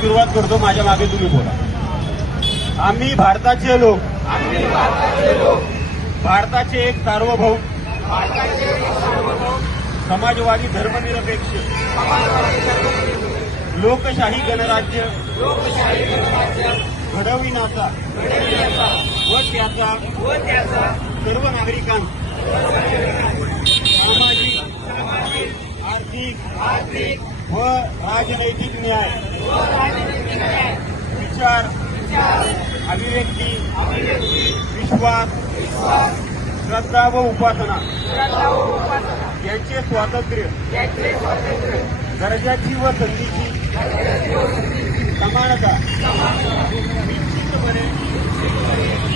सुरुवात करतो. माझ्या मागे तुम्ही बोला. आम्ही भारताचे लोक, भारताचे एक सार्वभौम, समाजवादी धर्मनिरपेक्ष लोकशाही गणराज्य घडविण्याचा व त्याचा सर्व नागरिकांना सामाजिक, आर्थिक व राजनैतिक न्याय, विचार, अभिव्यक्ती, विश्वास, श्रद्धा व उपासना यांचे स्वातंत्र्य, दर्जाची व संधीची समानता निश्चितपणे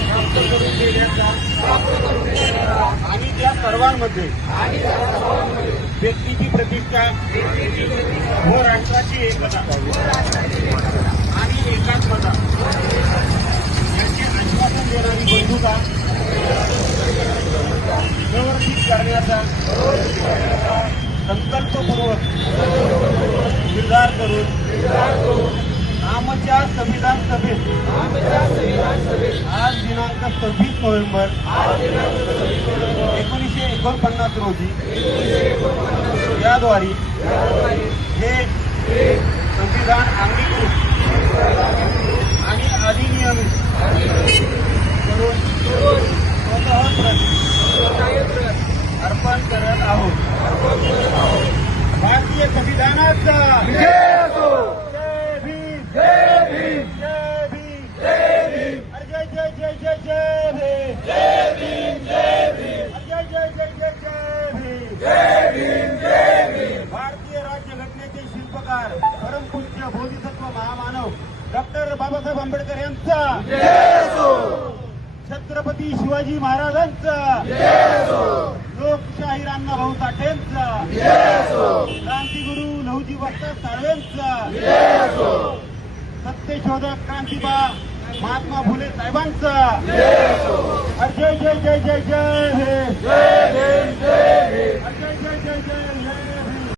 प्राप्त करून देण्याचा आणि त्या सर्वांमध्ये व्यक्तीची प्रतिष्ठा व राष्ट्राची एकता आणि एकात्मता यांचे आश्वासन देणारी बंधुता व्यवस्थित करण्याचा संकल्पपूर्वक निर्धार करून आमच्या संविधान सभेत आज दिनांक 26 नोव्हेंबर 1949 रोजी याद्वारे हे संविधान अंगीकृत आणि अधिनियमित करून स्वतः अर्पण करत आहोत. भारतीय संविधानाचा जय भीम, जय भीम, जय भीम, जय भीम, जय जय जय जय जय भीम, जय भीम, जय भीम, जय जय जय जय जय भीम, जय भीम, जय भीम. भारतीय राज्यघटनेचे शिल्पकार परमपूज्य बोधिसत्व महामानव डॉक्टर बाबासाहेब आंबेडकर यांचा, छत्रपती शिवाजी महाराजांचा, लोकशाहीर अण्णाभाऊ साठेंचा, क्रांतिगुरु लहुजी वस्ताद साळवेंचा, सत्यशोधक क्रांतिबा महात्मा फुले साहेबांचा, जय जय जय जय जय हे, जय भीम, जय भीम.